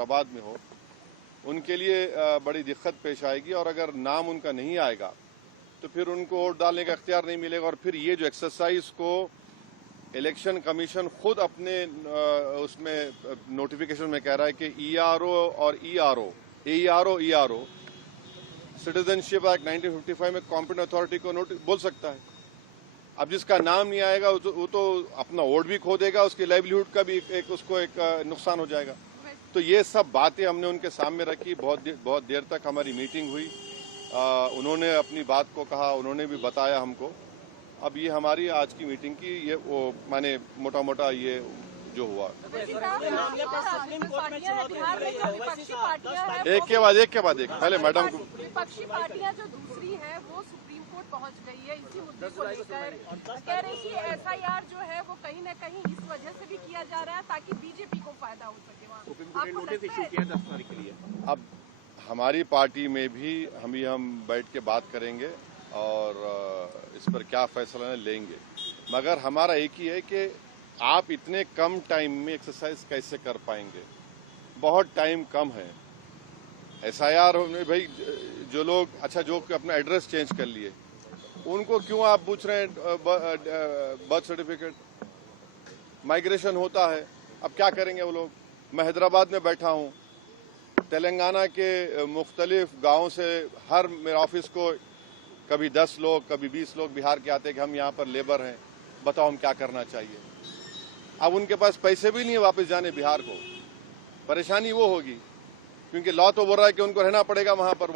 आबाद में हो, उनके लिए बड़ी दिक्कत पेश आएगी। और अगर नाम उनका नहीं आएगा तो फिर उनको वोट डालने का इख्तियार नहीं मिलेगा। और फिर ये जो एक्सरसाइज को इलेक्शन कमीशन खुद अपने उसमें नोटिफिकेशन में कह रहा है कि ईआरओ और ईआरओ सिटीजनशिप एक्ट 1955 में कॉम्पिटेंट अथॉरिटी को बोल सकता है। अब जिसका नाम नहीं आएगा वो तो अपना वोट भी खो देगा, उसकी लाइवलीहुड का भी उसको एक नुकसान हो जाएगा। तो ये सब बातें हमने उनके सामने रखी। बहुत देर तक हमारी मीटिंग हुई। उन्होंने अपनी बात को कहा, उन्होंने भी बताया हमको। अब ये हमारी आज की मीटिंग की ये वो माने मोटा मोटा ये जो हुआ। एक के बाद एक पहले मैडम को। विपक्षी पार्टियां जो दूसरी है वो सुप्रीम कोर्ट पहुंच गई है इसी मुद्दे को लेकर। कह रही कि एफआईआर जो है वो कहीं न कहीं इस वजह से भी किया जा रहा है ताकि बीजेपी को फायदा हो सके। वहाँ नोटिस इशू किया 10 तारीख के लिए। अब हमारी पार्टी में भी हम बैठ के बात करेंगे और इस पर क्या फैसला लेंगे। मगर हमारा एक ही है कि आप इतने कम टाइम में एक्सरसाइज कैसे कर पाएंगे। बहुत टाइम कम है। एसआईआर भाई जो लोग जो अपना एड्रेस चेंज कर लिए उनको क्यों आप पूछ रहे हैं बर्थ सर्टिफिकेट। माइग्रेशन होता है, अब क्या करेंगे वो लोग। मैं हैदराबाद में बैठा हूँ, तेलंगाना के मुख्तलिफ गाँव से हर मेरे ऑफिस को कभी 10 लोग कभी 20 लोग बिहार के आते हैं कि हम यहाँ पर लेबर हैं, बताओ हम क्या करना चाहिए। अब उनके पास पैसे भी नहीं है वापस जाने बिहार को। परेशानी वो होगी क्योंकि लॉ तो बोल रहा है कि उनको रहना पड़ेगा वहां पर।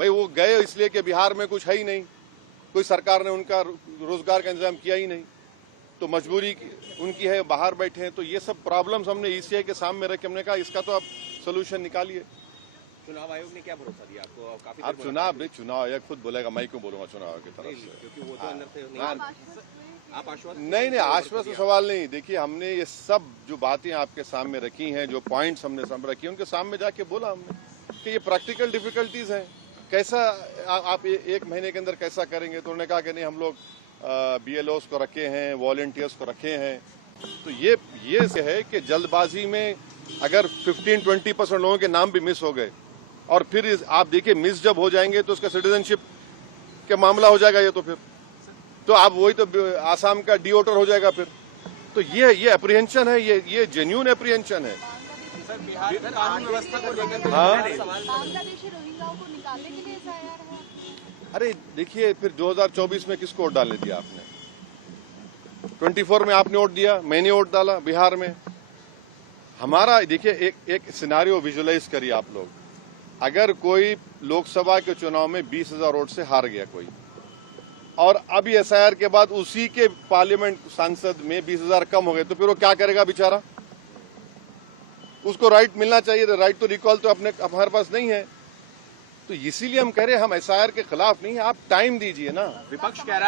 वो गए इसलिए कि बिहार में कुछ है ही नहीं, कोई सरकार ने उनका रोजगार का इंतजाम किया ही नहीं, तो मजबूरी उनकी है, बाहर बैठे हैं। तो ये सब प्रॉब्लम्स हमने ईसीआई के सामने रख के हमने कहा इसका तो आप सोल्यूशन निकालिए। चुनाव आयोग ने क्या भरोसा दिया आपको? काफी अब चुनाव आयोग खुद बोलेगा, मैं क्यों बोलूंगा चुनाव आयोग की तरफ से, क्योंकि वो तो अंदर से आप आश्वस्त नहीं आश्वस्त सवाल नहीं। देखिए हमने ये सब जो बातें आपके सामने रखी हैं, जो पॉइंट्स हमने सामने रखी हैं, उनके सामने जाके बोला हमने कि ये प्रैक्टिकल डिफिकल्टीज हैं। कैसा आप एक महीने के अंदर कैसा करेंगे। तो उन्होंने कहा कि नहीं हम लोग बीएलओस को रखे हैं, वॉलंटियर्स को रखे हैं। तो ये है कि जल्दबाजी में अगर 15-20% लोगों के नाम भी मिस हो गए और फिर आप देखिए मिस जब हो जाएंगे तो उसका सिटीजनशिप का मामला हो जाएगा। ये तो आप वही तो आसाम का डिओटर हो जाएगा फिर। तो ये अप्रीहेंशन है, ये जेन्युइन अप्रीहेंशन है। सर बिहार कानून व्यवस्था को लेकर बांग्लादेशी रोहिंग्याओं को निकालने के लिए एसआईआर है। अरे देखिए फिर 2024 में किसको वोट डालने दिया आपने? 24 में आपने वोट दिया, मैंने वोट डाला बिहार में। हमारा देखिए एक सिनारियो विजुअलाइज करिए आप लोग। अगर कोई लोकसभा के चुनाव में 20,000 वोट से हार गया कोई, और अब एसआईआर के बाद उसी के पार्लियामेंट सांसद में 20,000 कम हो गए, तो फिर वो क्या करेगा बेचारा? उसको राइट मिलना चाहिए। राइट तो रिकॉल तो हमारे पास नहीं है। तो इसीलिए हम कह रहे हैं हम एसआईआर के खिलाफ नहीं है, आप टाइम दीजिए ना। विपक्ष कह रहा है